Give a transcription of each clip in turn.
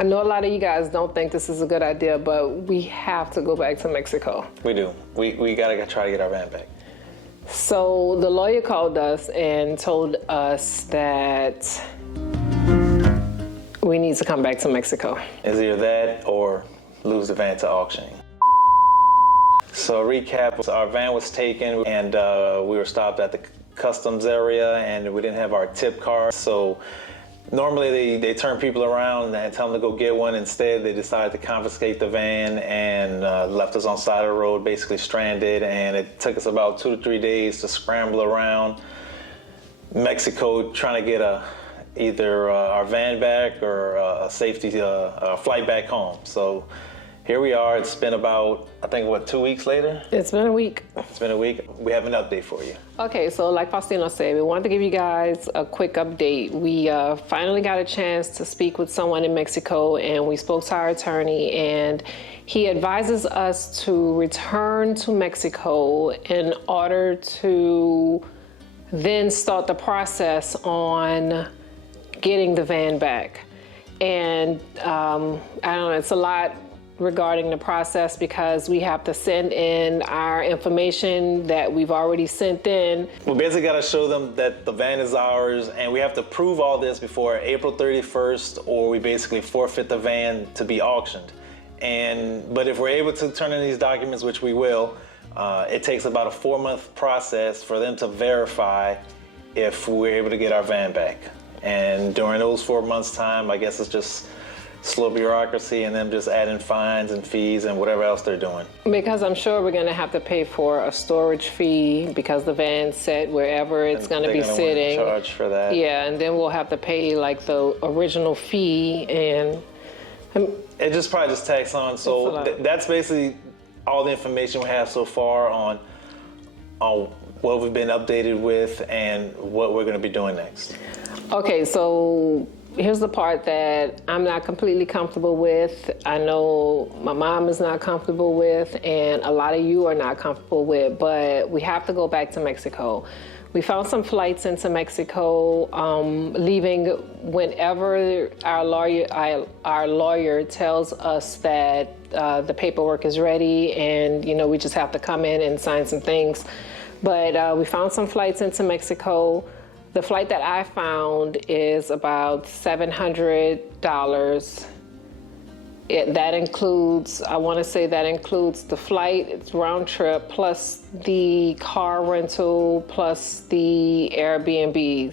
I know a lot of you guys don't think this is a good idea, but we have to go back to Mexico. We do. We gotta try to get our van back. So the lawyer called us and told us that we need to come back to Mexico. It's either that or lose the van to auctioning. So recap, our van was taken and we were stopped at the customs area and we didn't have our tip card. So normally they turn people around and tell them to go get one. Instead, they decided to confiscate the van and left us on the side of the road, basically stranded. And it took us about 2 to 3 days to scramble around Mexico trying to get either our van back or a safety flight back home. So here we are. It's been about, I think, 2 weeks later? It's been a week. It's been a week. We have an update for you. Okay, so like Faustino said, we wanted to give you guys a quick update. We finally got a chance to speak with someone in Mexico, and we spoke to our attorney, and he advises us to return to Mexico in order to then start the process on getting the van back. And I don't know, it's a lot regarding the process because we have to send in our information that we've already sent in. We basically got to show them that the van is ours, and we have to prove all this before April 31st, or we basically forfeit the van to be auctioned. But if we're able to turn in these documents, which we will, it takes about a 4-month process for them to verify if we're able to get our van back. And during those 4 months' time, I guess it's just slow bureaucracy and them just adding fines and fees and whatever else they're doing. Because I'm sure we're going to have to pay for a storage fee because the van's set wherever it's going to be sitting. Charge for that. Yeah, and then we'll have to pay like the original fee, and it just probably just tacks on. So that's basically all the information we have so far on what we've been updated with and what we're going to be doing next. Okay, so here's the part that I'm not completely comfortable with. I know my mom is not comfortable with, and a lot of you are not comfortable with, but we have to go back to Mexico. We found some flights into Mexico, leaving whenever our lawyer tells us that the paperwork is ready, and we just have to come in and sign some things. But we found some flights into Mexico. The flight that I found is about $700. That includes, I want to say that includes the flight, it's round trip, plus the car rental, plus the Airbnb,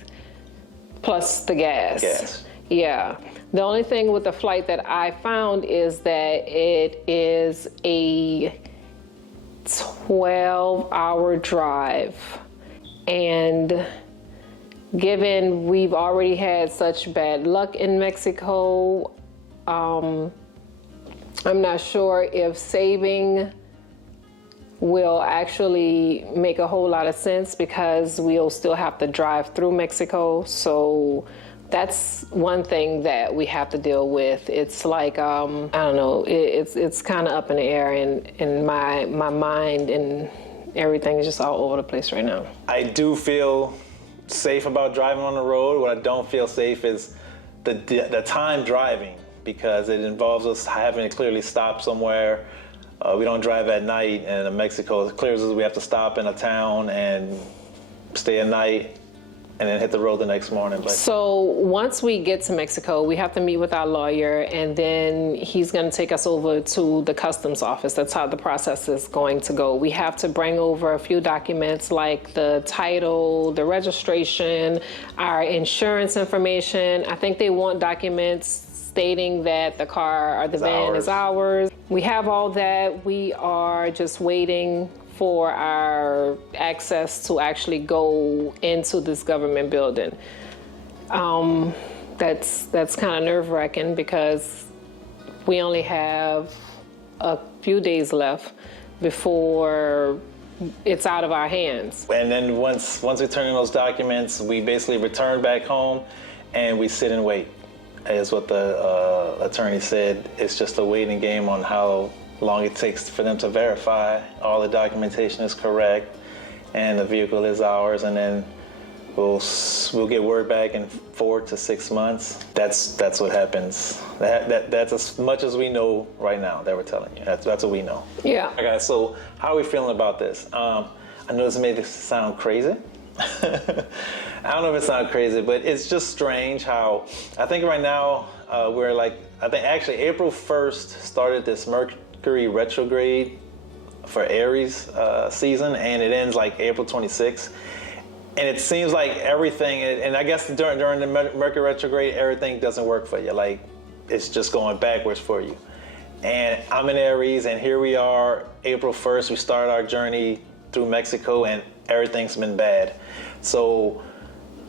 plus the gas. Gas. Yeah. The only thing with the flight that I found is that it is a 12-hour drive. And given we've already had such bad luck in Mexico, I'm not sure if saving will actually make a whole lot of sense because we'll still have to drive through Mexico. So that's one thing that we have to deal with. It's like, I don't know, it's kind of up in the air, and my mind and everything is just all over the place right now. I do feel safe about driving on the road. What I don't feel safe is the time driving, because it involves us having to clearly stop somewhere. We don't drive at night, and in Mexico, it clears us. We have to stop in a town and stay a night and then hit the road the next morning. So once we get to Mexico, we have to meet with our lawyer, and then he's going to take us over to the customs office. That's how the process is going to go. We have to bring over a few documents like the title, the registration, our insurance information. I think they want documents stating that the car or the van is ours. We have all that. We are just waiting for our access to actually go into this government building. That's kind of nerve-wracking because we only have a few days left before it's out of our hands. And then once we turn in those documents, we basically return back home and we sit and wait, is what the attorney said. It's just a waiting game on how long it takes for them to verify all the documentation is correct and the vehicle is ours, and then We'll get word back in 4 to 6 months. That's what happens. That's as much as we know right now that we're telling you. That's what we know. Yeah. Okay, guys, so how are we feeling about this? I know this made this sound crazy. I don't know if it sounds crazy, but it's just strange how I think right now we're like, I think actually April 1st started this Mercury retrograde for Aries season, and it ends like April 26th. And it seems like everything, and I guess during the Mercury retrograde, everything doesn't work for you. Like, it's just going backwards for you. And I'm in Aries, and here we are, April 1st, we started our journey through Mexico, and everything's been bad. So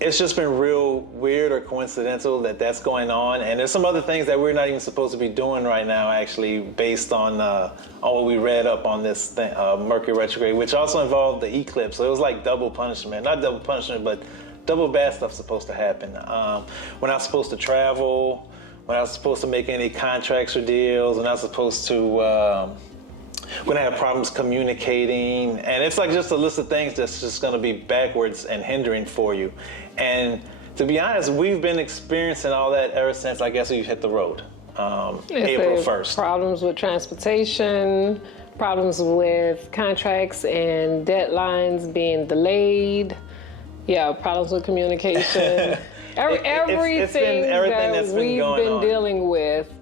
it's just been real weird or coincidental that that's going on. And there's some other things that we're not even supposed to be doing right now, actually, based on what we read up on this thing, Mercury retrograde, which also involved the eclipse. So it was like double punishment, not double punishment, but double bad stuff supposed to happen. We're not supposed to travel. We're not supposed to make any contracts or deals. We're not supposed to, we're gonna have problems communicating, and it's like just a list of things that's just gonna be backwards and hindering for you. And to be honest, we've been experiencing all that ever since I guess we've hit the road. April 1st. Problems with transportation, problems with contracts and deadlines being delayed. Yeah, problems with communication. Everything that we've been dealing with.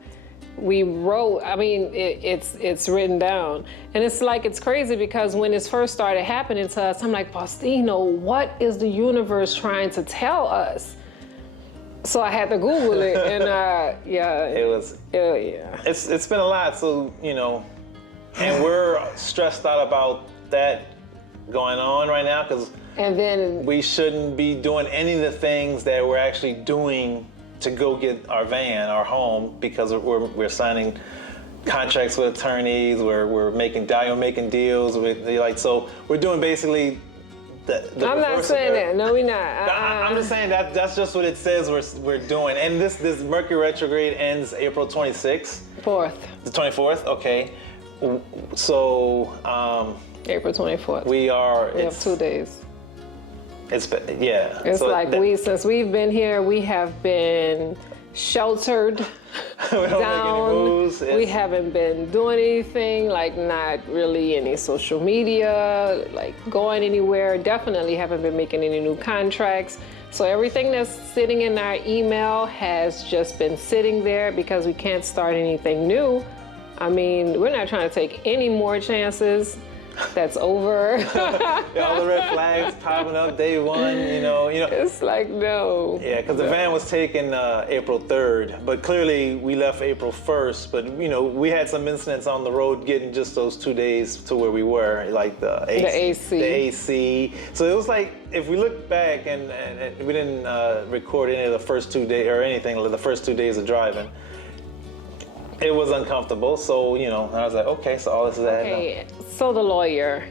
We wrote, I mean, it's written down. And it's like, it's crazy because when this first started happening to us, I'm like, Faustino, what is the universe trying to tell us? So I had to Google it, and it's been a lot. So, you know, and we're stressed out about that going on right now because we shouldn't be doing any of the things that we're actually doing to go get our van, our home, because we're signing contracts with attorneys, we're making deals with, like, so we're doing basically the I'm not saying that. No, we're not. I'm just saying that's just what it says we're doing. And this Mercury retrograde ends April 26th. 4th. The 24th. Okay. So April 24th. We have 2 days. It's so like since we've been here, we have been sheltered we don't down. Make any moves. We haven't been doing anything, like not really any social media, like going anywhere. Definitely haven't been making any new contracts. So everything that's sitting in our email has just been sitting there because we can't start anything new. I mean, we're not trying to take any more chances. That's over. All the red flags popping up day one, you know. It's like, no. Yeah, because the van was taken April 3rd, but clearly we left April 1st. But, you know, we had some incidents on the road getting just those 2 days to where we were, like the AC. So it was like, if we look back and we didn't record any of the first 2 days or anything, like the first 2 days of driving, it was uncomfortable. So, you know, I was like, okay, so all this is adding up. Okay, so the lawyer.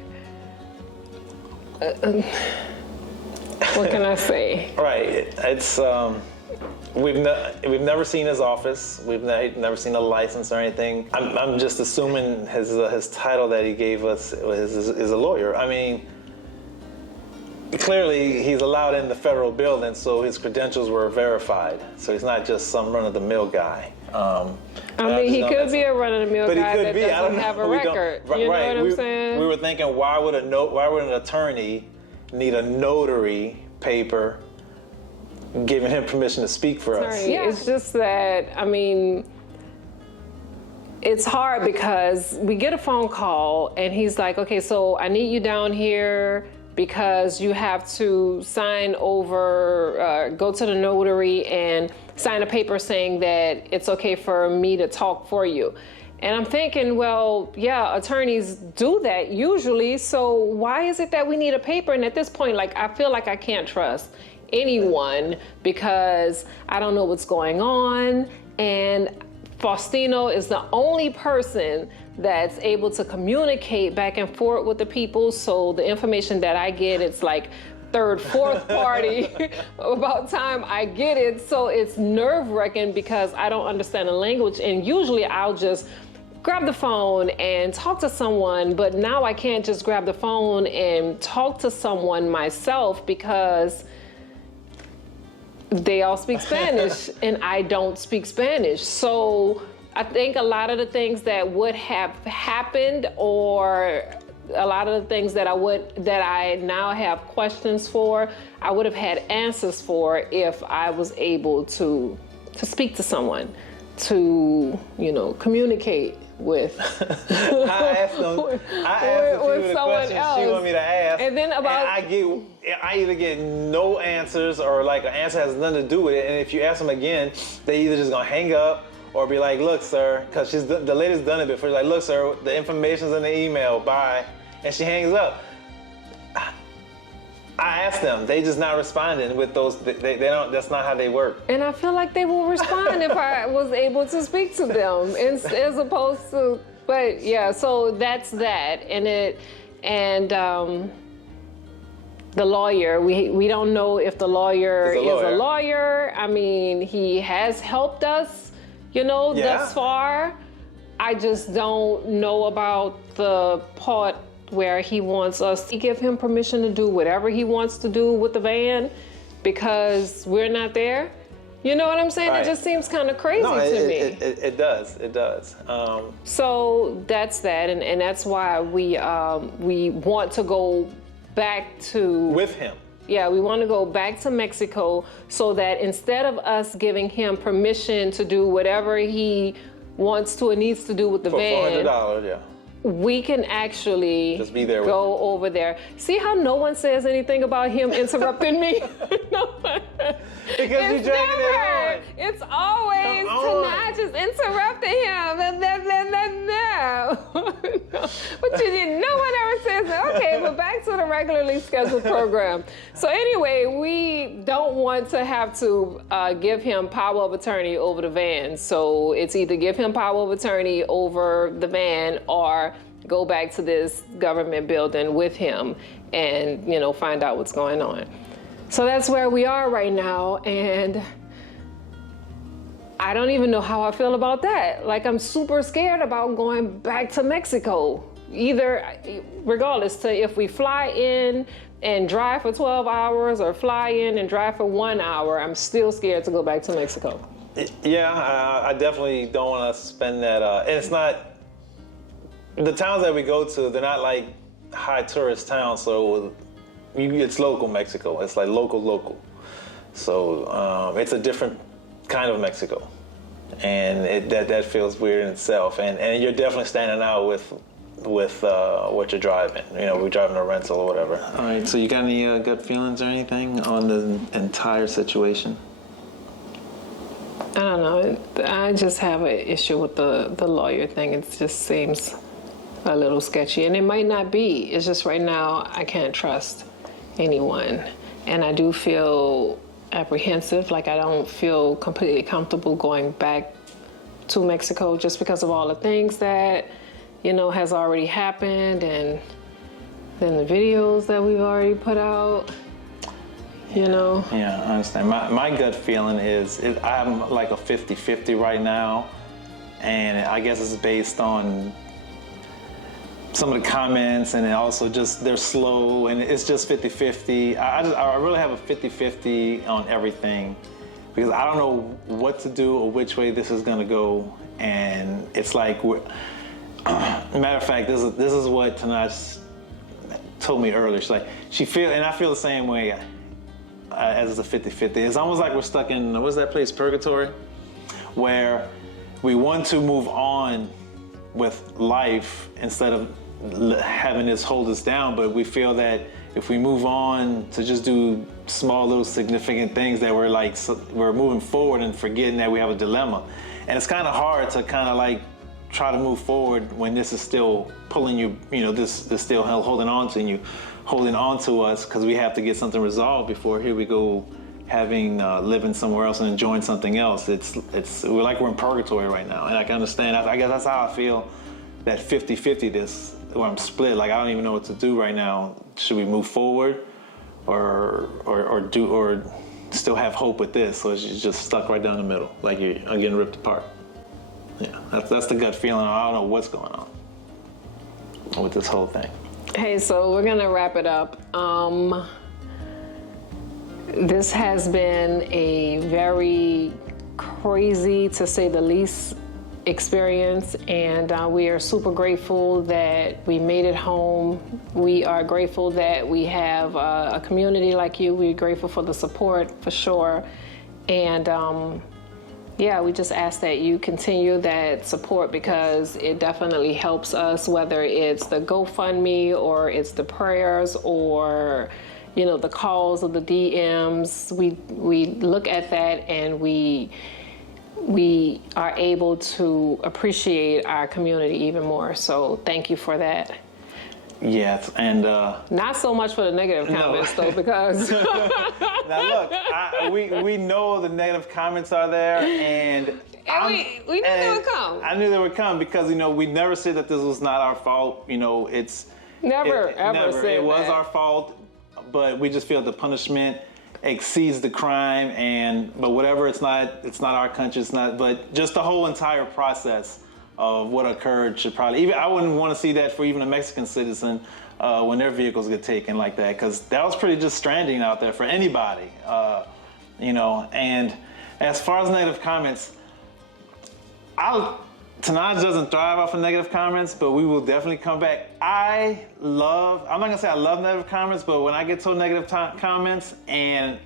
What can I say? Right, it's we've never seen his office. We've never seen a license or anything. I'm just assuming his title that he gave us is a lawyer. I mean, clearly he's allowed in the federal building, so his credentials were verified. So he's not just some run-of-the-mill guy. I mean, he could be a run-of-the-mill guy that doesn't have a record. You know what I'm saying? We were thinking, why would an attorney need a notary paper giving him permission to speak for us? Yeah. It's just that, I mean, it's hard because we get a phone call and he's like, okay, so I need you down here because you have to sign over, go to the notary and sign a paper saying that it's okay for me to talk for you. And I'm thinking, well, yeah, attorneys do that usually, so why is it that we need a paper? And at this point, like, I feel like I can't trust anyone because I don't know what's going on, and Faustino is the only person that's able to communicate back and forth with the people. So the information that I get, it's like third, fourth party about time I get it. So it's nerve-wracking because I don't understand the language. And usually I'll just grab the phone and talk to someone, but now I can't just grab the phone and talk to someone myself because they all speak Spanish and I don't speak Spanish. So I think a lot of the things that would have happened, or a lot of the things that I now have questions for, I would have had answers for if I was able to speak to someone, to, communicate with. I asked a few of the questions she wanted me to ask, and then I either get no answers, or like an answer has nothing to do with it. And if you ask them again, they either just gonna hang up or be like, "Look, sir," because the lady's done it before. She's like, "Look, sir, the information's in the email. Bye," and she hangs up. I asked them, they just not responding with those. They don't. That's not how they work. And I feel like they will respond if I was able to speak to them, as opposed to. But yeah, so that's that, and the lawyer. We don't know if the lawyer is a lawyer. I mean, he has helped us, thus far. I just don't know about the part where he wants us to give him permission to do whatever he wants to do with the van because we're not there. You know what I'm saying? Right. It just seems kind of crazy to me. It does. So that's that, and that's why we want to go back to... With him. Yeah, we want to go back to Mexico so that instead of us giving him permission to do whatever he wants to and needs to do with the van... For $400, yeah. We can actually just be there go over there. See how no one says anything about him interrupting me? Because you're dragging it on. It's always Tenaj is interrupting him. But no one ever says that. Okay, but back to the regularly scheduled program. So anyway, we don't want to have to give him power of attorney over the van. So it's either give him power of attorney over the van or go back to this government building with him and, find out what's going on. So that's where we are right now, and I don't even know how I feel about that. Like, I'm super scared about going back to Mexico. Regardless to if we fly in and drive for 12 hours or fly in and drive for 1 hour, I'm still scared to go back to Mexico. Yeah, I definitely don't want to spend that. And it's not, the towns that we go to, they're not like high tourist towns, so it's local Mexico. It's like local. So it's a different kind of Mexico. And that feels weird in itself. And you're definitely standing out with what you're driving. We're driving a rental or whatever. All right, so you got any gut feelings or anything on the entire situation? I don't know. I just have an issue with the lawyer thing. It just seems a little sketchy. And it might not be. It's just right now I can't trust anyone. And I do feel apprehensive. Like I don't feel completely comfortable going back to Mexico just because of all the things that, has already happened. And then the videos that we've already put out. Yeah, I understand. My gut feeling is I'm like a 50-50 right now, and I guess it's based on some of the comments, and also just they're slow, and it's just 50-50. I really have a 50-50 on everything because I don't know what to do or which way this is gonna go, and it's like, matter of fact, this is what Tenaj told me earlier. She's like, and I feel the same way. As a 50-50. It's almost like we're stuck in, what's that place, Purgatory? Where we want to move on with life instead of having this hold us down, but we feel that if we move on to just do small little significant things that we're moving forward and forgetting that we have a dilemma. And it's kind of hard to try to move forward when this is still pulling you, this is still holding on to us because we have to get something resolved before here we go living somewhere else and enjoying something else. We're like we're in purgatory right now, and I can understand. I guess that's how I feel, that 50-50 where I'm split. Like I don't even know what to do right now. Should we move forward or still have hope with this, or is you just stuck right down the middle, like you're getting ripped apart? Yeah, that's the gut feeling. I don't know what's going on with this whole thing. Hey, so we're gonna wrap it up. This has been a very crazy, to say the least, experience, and we are super grateful that we made it home. We are grateful that we have a community like you. We're grateful for the support, for sure. And yeah, we just ask that you continue that support, because it definitely helps us, whether it's the GoFundMe or it's the prayers or, you know, the calls or the DMs. We look at that and we are able to appreciate our community even more. So thank you for that. Yes, and not so much for the negative comments though, because now look, we know the negative comments are there, and we knew they would come. I knew they would come because, you know, we never said that this was not our fault. You know, never said it was that. our fault, but we just feel the punishment exceeds the crime, but whatever, it's not our country, it's not, but just the whole entire process of what occurred should probably, even I wouldn't want to see that for even a Mexican citizen when their vehicles get taken like that, because that was pretty just stranding out there for anybody, you know. And as far as negative comments, Tenaj doesn't thrive off of negative comments, but we will definitely come back. I'm not gonna say I love negative comments, but when I get told negative comments and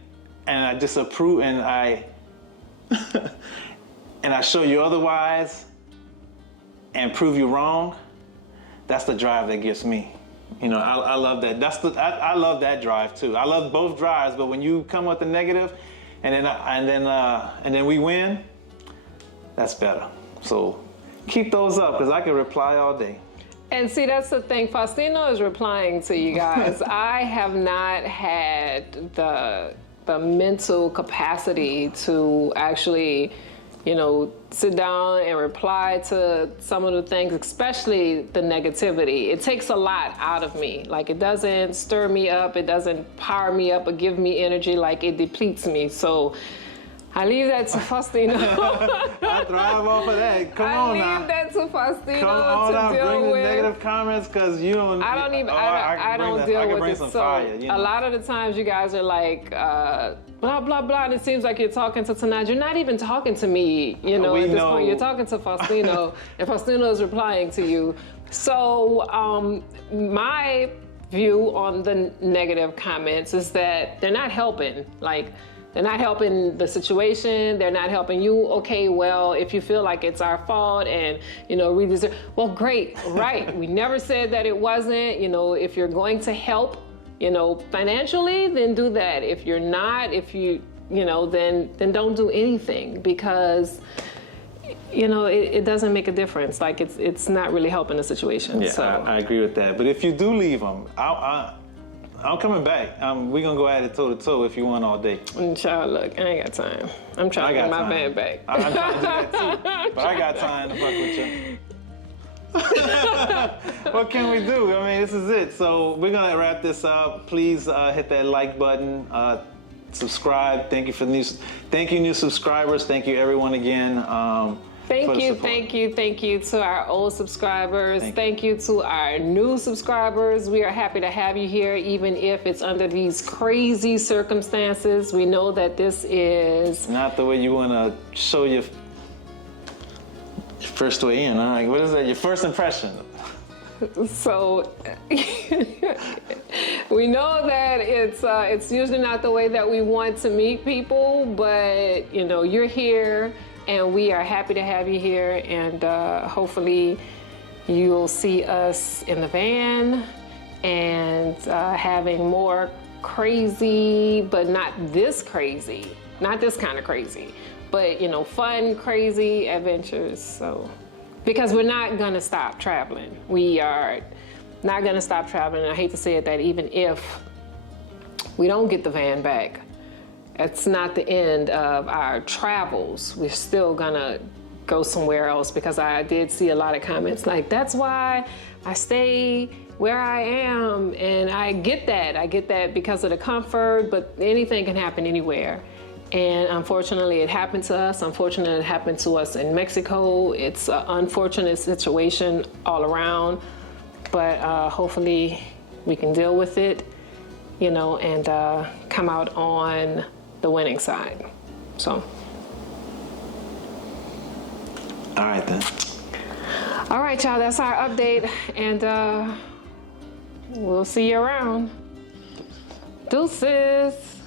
I disapprove and I and I show you otherwise and prove you wrong, that's the drive that gets me. You know, I love that. I love that drive too. I love both drives, but when you come with the negative and then we win, that's better. So keep those up, because I can reply all day. And see, that's the thing. Faustino is replying to you guys. I have not had the mental capacity to actually, you know, sit down and reply to some of the things, especially the negativity. It takes a lot out of me. Like, it doesn't stir me up, it doesn't power me up or give me energy, like it depletes me. So I leave that to Faustino. I thrive off of that. Come on now. I leave that to Faustino Come on to now, deal bring with. the negative comments, because you don't. I don't even. I don't deal with it. So fire, you know? a lot of the times, you guys are like blah blah blah, and it seems like you're talking to Tenaj. You're not even talking to me. You know, at this point, you're talking to Faustino, and Faustino is replying to you. So my view on the negative comments is that they're not helping. Like, they're not helping the situation. They're not helping you. Okay, well, if you feel like it's our fault and, you know, we deserve, well, great, right. We never said that it wasn't. You know, if you're going to help, you know, financially, then do that. If you're not, you know, then don't do anything, because, you know, it doesn't make a difference. Like, it's not really helping the situation. Yeah, so. I agree with that. But if you do leave them, I'm coming back. We're going to go at it toe to toe if you want all day. Inshallah, look, I ain't got time. I'm trying to get my van back. I'm trying to do that too. But I got time to fuck with you. What can we do? I mean, this is it. So we're going to wrap this up. Please hit that like button. Subscribe. Thank you, new subscribers. Thank you, everyone, again. Thank you to our old subscribers. Thank you to our new subscribers. We are happy to have you here, even if it's under these crazy circumstances. We know that this is not the way you want to show your first way in. Huh? Like, what is that? Your first impression. So we know that it's usually not the way that we want to meet people, but, you know, you're here. And we are happy to have you here, and hopefully you'll see us in the van and having more crazy, but not this crazy, not this kind of crazy, but, you know, fun, crazy adventures. So, because we're not gonna stop traveling. We are not gonna stop traveling. I hate to say it, that even if we don't get the van back, it's not the end of our travels. We're still gonna go somewhere else, because I did see a lot of comments like, that's why I stay where I am. And I get that because of the comfort, but anything can happen anywhere. And unfortunately, it happened to us. Unfortunately, it happened to us in Mexico. It's an unfortunate situation all around, but hopefully we can deal with it. you know, and come out on the winning side. So. All right then. All right, y'all, that's our update, and we'll see you around. Deuces.